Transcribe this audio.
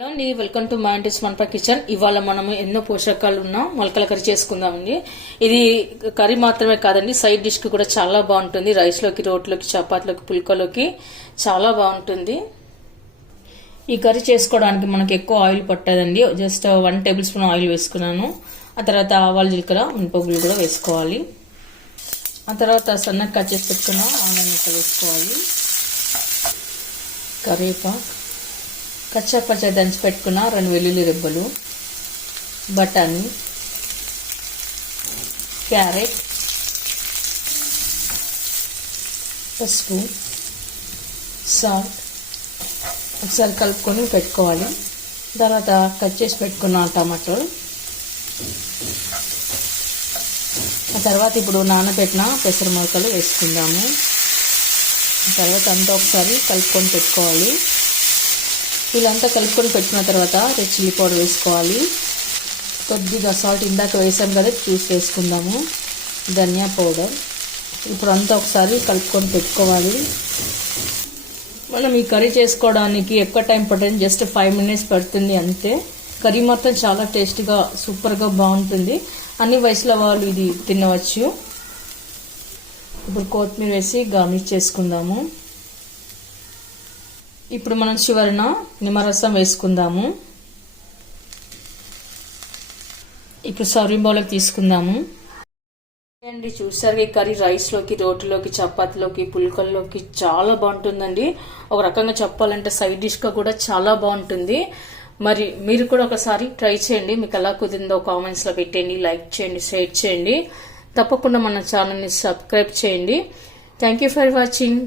Hello అండి, welcome to మా ఇంటిస్ మనపా kitchen. ఇవాళ మనము ఎన్నో పోషకాలు ఉన్న మొలకల కర్రీ చేసుకుందామండి. ఇది కర్రీ మాత్రమే కాదండి, సైడ్ డిష్ కి కూడా చాలా బాగుంటుంది. రైస్ లోకి, రోట్లోకి, చపాతీలోకి, పుల్కలోకి చాలా బాగుంటుంది. ఈ కర్రీ చేసుకోవడానికి మనకి ఎక్కువ ఆయిల్ పట్టదండి. జస్ట్ 1 టేబుల్ స్పూన్ ఆయిల్ వేసుకున్నాను. ఆ తర్వాత ఆవాలు, జీలకర్ర, మినపగుళ్ళు కూడా వేసుకోవాలి. ఆ తర్వాత సన్నగా కట్ చేసి పెట్టుకున్న ఆనియన్ ముక్కలు వేసుకోవాలి. కరివేపాకు, కచ్చా పచ్చా దంచి పెట్టుకున్న 2 వెల్లుల్లి రెబ్బలు, బఠానీ, క్యారెట్, పసుపు, సాల్ట్ ఒకసారి కలుపుకొని పెట్టుకోవాలి. తర్వాత కట్ చేసి పెట్టుకున్న టమాటోలు, ఆ తర్వాత ఇప్పుడు నానబెట్టిన పెసర మొలకలు వేసుకుందాము. తర్వాత అంతా ఒకసారి కలుపుకొని పెట్టుకోవాలి. ఇలాంతా కలుపుకొని పెట్టుకున్న తర్వాత రెడ్ చిల్లీ పౌడర్ వేసుకోవాలి. కొద్దిగా సాల్ట్ ఇందాక వేసాం కదా, చూసి వేసుకుందాము. ధనియా పౌడర్. ఇప్పుడు అంతా ఒకసారి కలుపుకొని పెట్టుకోవాలి. మనం ఈ కర్రీ చేసుకోవడానికి ఎక్కువ టైం పడుతుంది, జస్ట్ 5 మినిట్స్ పడుతుంది అంతే. కర్రీ మాత్రం చాలా టేస్టీగా సూపర్గా బాగుంటుంది. అన్ని వయసుల వాళ్ళు ఇది తినవచ్చు. ఇప్పుడు కొత్తిమీర వేసి గార్నిష్ చేసుకుందాము. ఇప్పుడు మనం చివరన నిమ్మరసం వేసుకుందాము. ఇప్పుడు సర్వింగ్ బౌల్కి తీసుకుందాము. అండి, చూసారు ఈ కర్రీ రైస్లోకి, రోటీలోకి, చపాతీలోకి, పుల్కల్లోకి చాలా బాగుంటుందండి. ఒక రకంగా చెప్పాలంటే సైడ్ డిష్గా కూడా చాలా బాగుంటుంది. మరి మీరు కూడా ఒకసారి ట్రై చేయండి. మీకు ఎలా కుదిరిందో కామెంట్స్లో పెట్టండి, లైక్ చేయండి, షేర్ చేయండి. తప్పకుండా మన ఛానల్ని సబ్స్క్రైబ్ చేయండి. Thank you for watching.